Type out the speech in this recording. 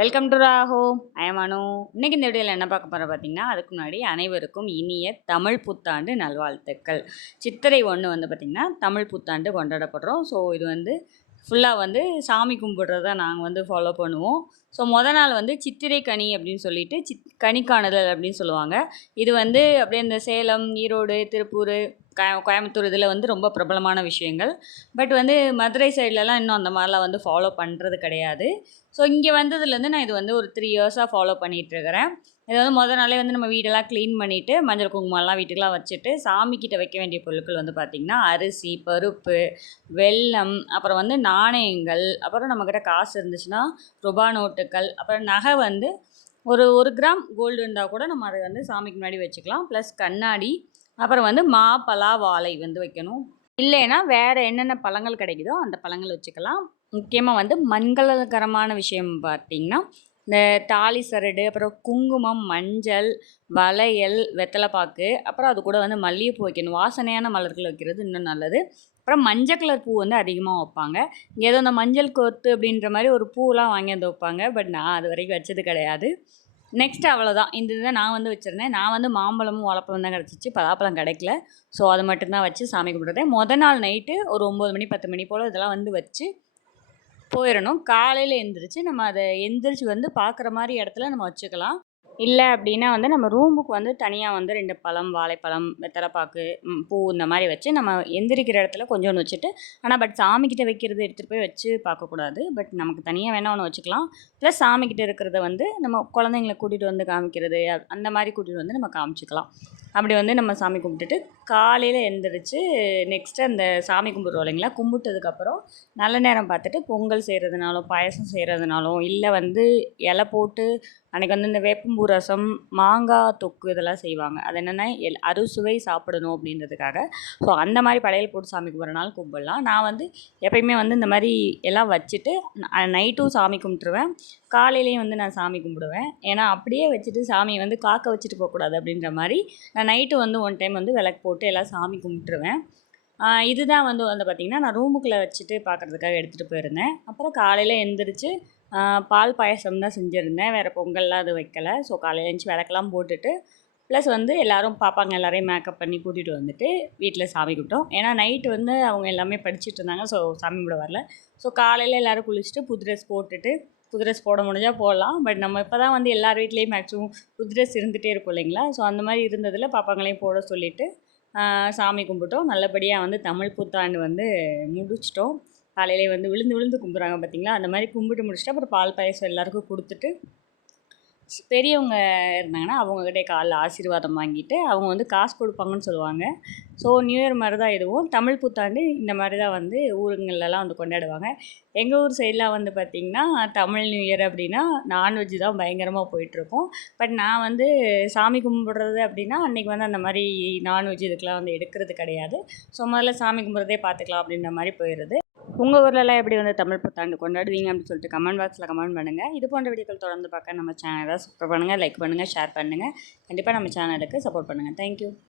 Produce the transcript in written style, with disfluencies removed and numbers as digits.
Welcome to Raho. I am Anu. இன்னைக்கு இந்த வீடியோவில் என்ன பார்க்க போகிறோம் பார்த்தீங்கன்னா, அதுக்கு முன்னாடி அனைவருக்கும் இனிய தமிழ் புத்தாண்டு நல்வாழ்த்துக்கள். சித்திரை 1 வந்து பார்த்திங்கன்னா தமிழ் புத்தாண்டு கொண்டாடப்படுறோம். ஸோ இது வந்து ஃபுல்லாக வந்து சாமி கும்பிட்றத நாங்கள் வந்து ஃபாலோ பண்ணுவோம். ஸோ நாள் வந்து சித்திரை கனி அப்படின்னு சொல்லிட்டு கனி காணுதல் அப்படின்னு சொல்லுவாங்க. இது வந்து அப்படியே இந்த சேலம், ஈரோடு, திருப்பூர், கோயம்புத்தூர் இதில் வந்து ரொம்ப பிரபலமான விஷயங்கள். பட் வந்து மதுரை சைட்லலாம் இன்னும் அந்த மாதிரிலாம் வந்து ஃபாலோ பண்ணுறது கிடையாது. ஸோ இங்கே வந்ததுலேருந்து நான் இது வந்து ஒரு 3 இயர்ஸாக ஃபாலோ பண்ணிகிட்ருக்கிறேன். இது வந்து நாளே வந்து நம்ம வீடெல்லாம் க்ளீன் பண்ணிவிட்டு மஞ்சள் குங்குமம்லாம் வீட்டுக்கெலாம் வச்சுட்டு சாமிக்கிட்ட வைக்க வேண்டிய பொருட்கள் வந்து பார்த்திங்கன்னா அரிசி, பருப்பு, வெல்லம், அப்புறம் வந்து நாணயங்கள், அப்புறம் நம்மக்கிட்ட காசு இருந்துச்சுன்னா ரூபா நோட்டுகள், அப்புறம் நகை வந்து ஒரு 1 கிராம் கோல்டு இருந்தால் கூட நம்ம அதை வந்து சாமிக்கு முன்னாடி வச்சுக்கலாம். ப்ளஸ் கண்ணாடி, அப்புறம் வந்து மா, பலா, வாழை வந்து வைக்கணும். இல்லைன்னா வேறு என்னென்ன பழங்கள் கிடைக்குதோ அந்த பழங்கள் வச்சுக்கலாம். முக்கியமாக வந்து மங்களகரமான விஷயம் பார்த்திங்கன்னா இந்த தாலி சரடு, அப்புறம் குங்குமம், மஞ்சள், வளையல், வெத்தலைப்பாக்கு, அப்புறம் அது கூட வந்து மல்லிகைப்பூ வைக்கணும். வாசனையான மலர்கள் வைக்கிறது இன்னும் நல்லது. அப்புறம் மஞ்சள் கலர் பூ வந்து அதிகமாக வைப்பாங்க. ஏதோ இந்த மஞ்சள் கொத்து அப்படின்ற மாதிரி ஒரு பூவெலாம் வாங்கி வந்து வைப்பாங்க. பட் நான் அது வரைக்கும் வச்சது கிடையாது. நெக்ஸ்ட் அவ்வளோதான். இந்த இதை நான் வந்து வச்சுருந்தேன். நான் வந்து மாம்பழமும் வாழைப்பழம் தான் கிடச்சிச்சு, பலாப்பழம் கிடைக்கல. ஸோ அது மட்டும்தான் வச்சு சாமி கும்பிட்றேன். நாள் நைட்டு ஒரு 9 மணி 10 மணி போல் இதெல்லாம் வந்து வச்சு போயிடணும். காலையில் எழுந்திரிச்சு நம்ம அதை எந்திரிச்சு வந்து பார்க்குற மாதிரி இடத்துல நம்ம வச்சுக்கலாம். இல்லை அப்படின்னா வந்து நம்ம ரூமுக்கு வந்து தனியாக வந்து 2 பழம், வாழைப்பழம், வெத்தலைப்பாக்கு, பூ இந்த மாதிரி வச்சு நம்ம எந்திரிக்கிற இடத்துல கொஞ்சோண்டு வச்சுட்டு, ஆனால் பட் சாமிக்கிட்ட வைக்கிறது எடுத்துகிட்டு போய் வச்சு பார்க்கக்கூடாது. பட் நமக்கு தனியாக வேணால் ஒன்று வச்சுக்கலாம். ப்ளஸ் சாமிக்கிட்ட இருக்கிறத வந்து நம்ம குழந்தைங்கள கூட்டிகிட்டு வந்து காமிக்கிறது, அந்த மாதிரி கூட்டிகிட்டு வந்து நம்ம காமிச்சிக்கலாம். அப்படி வந்து நம்ம சாமி கும்பிட்டுட்டு காலையில் எழுந்திரிச்சு நெக்ஸ்ட்டு அந்த சாமி கும்பிட்றோம் இல்லைங்களா, கும்பிட்டதுக்கப்புறம் நல்ல நேரம் பார்த்துட்டு பொங்கல் செய்கிறதுனாலும், பாயசம் செய்கிறதுனாலும், இல்லை வந்து இலை போட்டு அன்றைக்கி வந்து இந்த வேப்பம்பூ ரசம், மாங்காய் தொக்கு இதெல்லாம் செய்வாங்க. அது என்னென்னா அறுசுவை சாப்பிடணும் அப்படின்றதுக்காக. ஸோ அந்த மாதிரி படையல் போட்டு சாமி கும்பிட்றனால கும்பிட்லாம். நான் வந்து எப்பயுமே வந்து இந்த மாதிரி எல்லாம் வச்சுட்டு நைட்டும் சாமி கும்பிட்ருவேன், காலையிலையும் வந்து நான் சாமி கும்பிடுவேன். ஏன்னா அப்படியே வச்சுட்டு சாமியை வந்து காக்க வச்சுட்டு போகக்கூடாது அப்படின்ற மாதிரி நான் நைட்டு வந்து ஒன் டைம் வந்து விளக்கு போட்டு எல்லாம் சாமி கும்பிட்ருவேன். இதுதான் வந்து பார்த்திங்கன்னா நான் ரூமுக்குள்ளே வச்சுட்டு பார்க்குறதுக்காக எடுத்துகிட்டு போயிருந்தேன். அப்புறம் காலையில் எழுந்திரிச்சு பால் பாயசம் தான் செஞ்சுருந்தேன். வேறு பொங்கல்லாம் அது வைக்கலை. ஸோ காலையில் எழுந்துச்சி விளக்கெல்லாம் போட்டுட்டு ப்ளஸ் வந்து எல்லோரும் பாப்பாங்க எல்லோரையும் மேக்கப் பண்ணி கூட்டிகிட்டு வந்துட்டு வீட்டில் சாமி கும்பிட்டோம். ஏன்னா நைட்டு வந்து அவங்க எல்லாமே படிச்சுட்டு இருந்தாங்க. ஸோ சாமி கும்பிட வரல. ஸோ காலையில் எல்லோரும் குளிச்சுட்டு புது ட்ரெஸ் போட்டுட்டு, புது ட்ரெஸ் போட முடிஞ்சால் போடலாம். பட் நம்ம இப்போ தான் வந்து எல்லார் வீட்லேயும் மேக்ஸிமம் புது ட்ரெஸ் இருந்துகிட்டே இருக்கும் இல்லைங்களா. ஸோ அந்த மாதிரி இருந்ததில் பாப்பாங்களையும் போட சொல்லிவிட்டு சாமி கும்பிட்டோம். நல்லபடியாக வந்து தமிழ் புத்தாண்டு வந்து முடிச்சிட்டோம். காலையிலே வந்து விழுந்து விழுந்து கும்பிட்றாங்க பார்த்திங்களா, அந்த மாதிரி கும்பிட்டு முடிச்சுட்டு அப்புறம் பால் பாயசம் எல்லாேருக்கும் கொடுத்துட்டு, பெரியவங்க இருந்தாங்கன்னா அவங்கக்கிட்டே காலைல ஆசீர்வாதம் வாங்கிட்டு அவங்க வந்து காசு கொடுப்பாங்கன்னு சொல்லுவாங்க. ஸோ நியூ இயர் மாதிரி தான் இதுவும். தமிழ் புத்தாண்டு இந்த மாதிரி தான் வந்து ஊருங்கள்லாம் வந்து கொண்டாடுவாங்க. எங்கள் ஊர் சைடெலாம் வந்து பார்த்திங்கன்னா தமிழ் நியூ இயர் அப்படின்னா நான்வெஜ் தான் பயங்கரமாக போயிட்டுருக்கும். பட் நான் வந்து சாமி கும்பிட்றது அப்படின்னா அன்றைக்கி வந்து அந்த மாதிரி நான்வெஜ் இதுக்கெலாம் வந்து எடுக்கிறது கிடையாது. ஸோ முதல்ல சாமி கும்பிட்றதே பார்த்துக்கலாம் அப்படின்ற மாதிரி போயிடுது. உங்கள் ஊர்லலாம் எப்படி வந்து தமிழ் புத்தாண்டு கொண்டாடுவீங்க அப்படின்னு சொல்லிட்டு கமெண்ட் பாக்ஸில் கமெண்ட் பண்ணுங்கள். இது போன்ற வீடியோக்கள் தொடர்ந்து பார்க்க நம்ம சேனலை சப்ஸ்கிரைப் பண்ணுங்கள், லைக் பண்ணுங்கள், ஷேர் பண்ணுங்கள். கண்டிப்பாக நம்ம சேனலுக்கு சப்போர்ட் பண்ணுங்கள். தேங்க்யூ.